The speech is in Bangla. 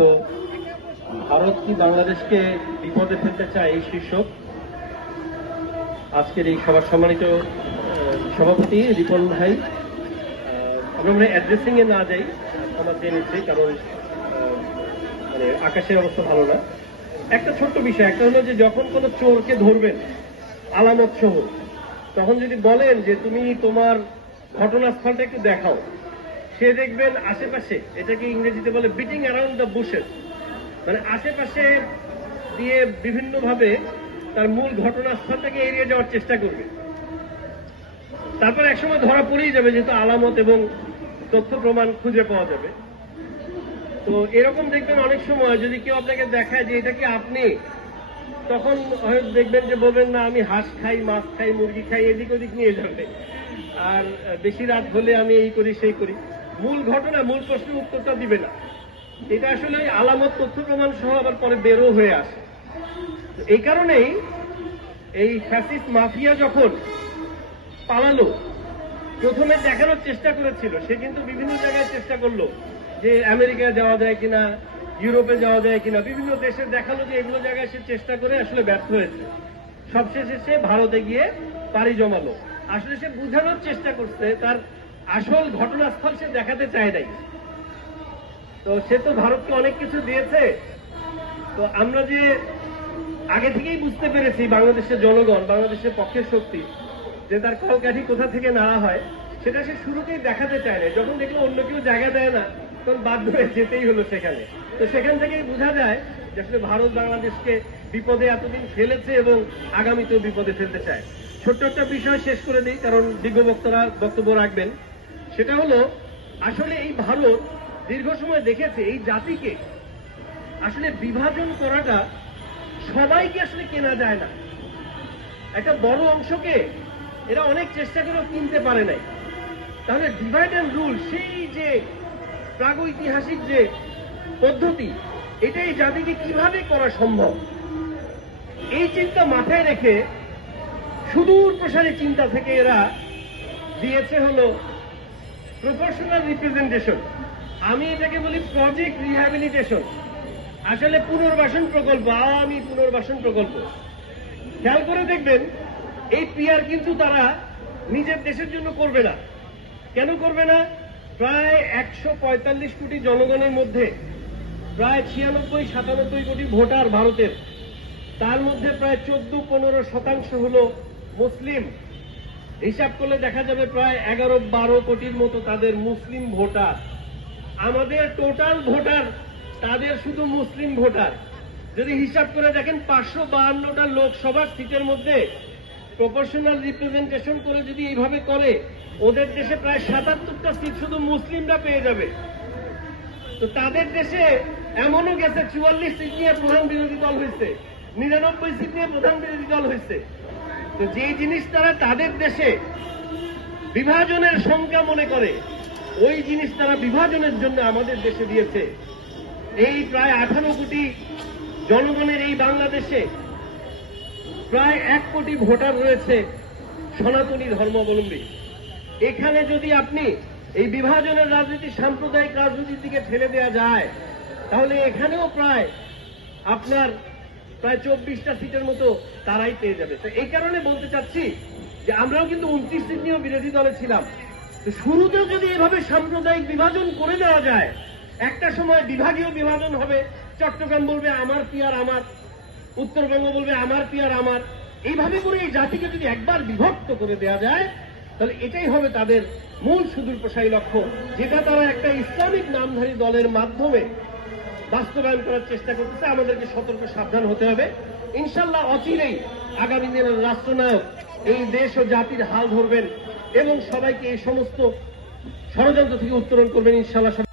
তো ভারত কি বাংলাদেশকে বিপদে ফেলতে চায় এই শীর্ষক আজকের এই সভার সম্মানিত সভাপতি রিপন ভাই। আমরা মানে অ্যাড্রেসিং এ না যাই, ক্ষমা চেয়ে নিচ্ছি, কারণ মানে আকাশের অবস্থা ভালো না। একটা ছোট্ট বিষয়, একটা হলো যে যখন কোনো চোরকে ধরবেন আলামত সহ, তখন যদি বলেন যে তুমি তোমার ঘটনাস্থলটা একটু দেখাও, সে দেখবেন আশেপাশে, এটাকে ইংরেজিতে বলে বিটিং অ্যারাউন্ড দ্য বুশেস, মানে আশেপাশে দিয়ে বিভিন্নভাবে তার মূল ঘটনাস্থলটাকে এড়িয়ে যাওয়ার চেষ্টা করবে। তারপর একসময় ধরা পড়েই যাবে, যেহেতু আলামত এবং তথ্য প্রমাণ খুঁজে পাওয়া যাবে। তো এরকম দেখবেন অনেক সময় যদি কেউ আপনাকে দেখায় যে এটা কি আপনি, তখন হয়তো দেখবেন যে বলবেন না আমি হাঁস খাই, মাছ খাই, মুরগি খাই, এদিক ওদিক নিয়ে যাবে। আর বেশি রাত হলে আমি এই করি সেই করি, মূল ঘটনা মূল প্রশ্নের উত্তরটা দিবে না। এটা আসলে আলামত তথ্য প্রমাণ সহ আবার পরে বেরো হয়ে আসে। এই কারণেই এই ফ্যাসিস্ট মাফিয়া যখন পালালো, প্রথমে দেখানোর চেষ্টা করেছিল, সে কিন্তু বিভিন্ন জায়গায় চেষ্টা করলো যে আমেরিকায় যাওয়া যায় কিনা, ইউরোপে যাওয়া যায় কিনা, বিভিন্ন দেশে দেখালো যে এগুলো জায়গায় সে চেষ্টা করে আসলে ব্যর্থ হয়েছে। সবশেষে সে ভারতে গিয়ে পাড়ি জমালো। আসলে সে বোঝানোর চেষ্টা করছে, তার আসল ঘটনাস্থল সে দেখাতে চায় নাই। তো সে তো ভারতকে অনেক কিছু দিয়েছে। তো আমরা যে আগে থেকেই বুঝতে পেরেছি বাংলাদেশের জনগণ, বাংলাদেশের পক্ষের শক্তি, যে তার কলকাঠি কোথা থেকে নাড়া হয়, সেটা সে শুরুতেই দেখাতে চায় না। যখন দেখলো অন্য কেউ জায়গা দেয় না, তখন বাধ্য হয়ে যেতেই হলো সেখানে। তো সেখান থেকেই বোঝা যায় যে আসলে ভারত বাংলাদেশকে বিপদে এতদিন ফেলেছে এবং আগামীতেও বিপদে ফেলতে চায়। ছোট্ট একটা বিষয় শেষ করে দিই, কারণ দিব্য বক্তারা বক্তব্য রাখবেন। সেটা হলো আসলে এই ভারত দীর্ঘ সময় দেখেছে এই জাতিকে আসলে বিভাজন করাটা সবাইকে আসলে কেনা যায় না। একটা বড় অংশকে এরা অনেক চেষ্টা করেও কিনতে পারে নাই। তাহলে ডিভাইড অ্যান্ড রুল, সেই যে প্রাগৈতিহাসিক যে পদ্ধতি, এটা এই জাতিকে কিভাবে করা সম্ভব, এই চিন্তা মাথায় রেখে সুদূর প্রসারী চিন্তা থেকে এরা দিয়েছে হলো প্রপোর্শনাল রিপ্রেজেন্টেশন। আমি এটাকে বলি প্রজেক্ট রিহ্যাবিলিটেশন, আসলে পুনর্বাসন প্রকল্প, আওয়ামী পুনর্বাসন প্রকল্প। খেয়াল করে দেখবেন এই পিআর কিন্তু তারা নিজের দেশের জন্য করবে না। কেন করবে না? প্রায় 145 কোটি জনগণের মধ্যে প্রায় 96-97 কোটি ভোটার ভারতের, তার মধ্যে প্রায় 14-15% হলো মুসলিম। হিসাব করলে দেখা যাবে প্রায় 11-12 কোটির মতো তাদের মুসলিম ভোটার। আমাদের টোটাল ভোটার তাদের শুধু মুসলিম ভোটার। যদি হিসাব করে দেখেন 552টা লোকসভার সিটের মধ্যে প্রপোর্শনাল রিপ্রেজেন্টেশন করে যদি এইভাবে করে, ওদের দেশে প্রায় 77টা সিট শুধু মুসলিমরা পেয়ে যাবে। তো তাদের দেশে এমনও গেছে 44 সিট নিয়ে প্রধান বিরোধী দল হয়েছে, 99 সিট নিয়ে প্রধান বিরোধী দল হয়েছে। তো যে জিনিস তারা তাদের দেশে বিভাজনের সংখ্যা মনে করে, ওই জিনিস তারা বিভাজনের জন্য আমাদের দেশে দিয়েছে। এই প্রায় 18 কোটি জনগণের এই বাংলাদেশে প্রায় 1 কোটি ভোটার রয়েছে সনাতনী ধর্মাবলম্বী। এখানে যদি আপনি এই বিভাজনের রাজনীতি, সাম্প্রদায়িক রাজনীতির দিকে ঠেলে দেওয়া যায়, তাহলে এখানেও প্রায় আপনার প্রায় 24টা সিটের মতো তারাই পেয়ে যাবে। তো এই কারণে বলতে চাচ্ছি যে আমরাও কিন্তু 29 সিট নিয়েও বিরোধী দলে ছিলাম। তো শুরুতেও যদি এভাবে সাম্প্রদায়িক বিভাজন করে দেওয়া যায়, একটা সময় বিভাগীয় বিভাজন হবে। চট্টগ্রাম বলবে আমার পিয়ার আমার, উত্তরবঙ্গ বলবে আমার পিয়ার আমার। এইভাবে করে এই জাতিকে যদি একবার বিভক্ত করে দেওয়া যায়, তাহলে এটাই হবে তাদের মূল সুদূর প্রসারী লক্ষ্য, যেটা তারা একটা ইসলামিক নামধারী দলের মাধ্যমে বাস্তবায়ন করার চেষ্টা করতেছে। আমাদেরকে সতর্ক সাবধান হতে হবে। ইনশাল্লাহ অচিরেই আগামী দিনের রাষ্ট্রনায়ক এই দেশ ও জাতির হাল ধরবেন এবং সবাইকে এই সমস্ত ষড়যন্ত্র থেকে উত্তরণ করবেন ইনশাল্লাহ।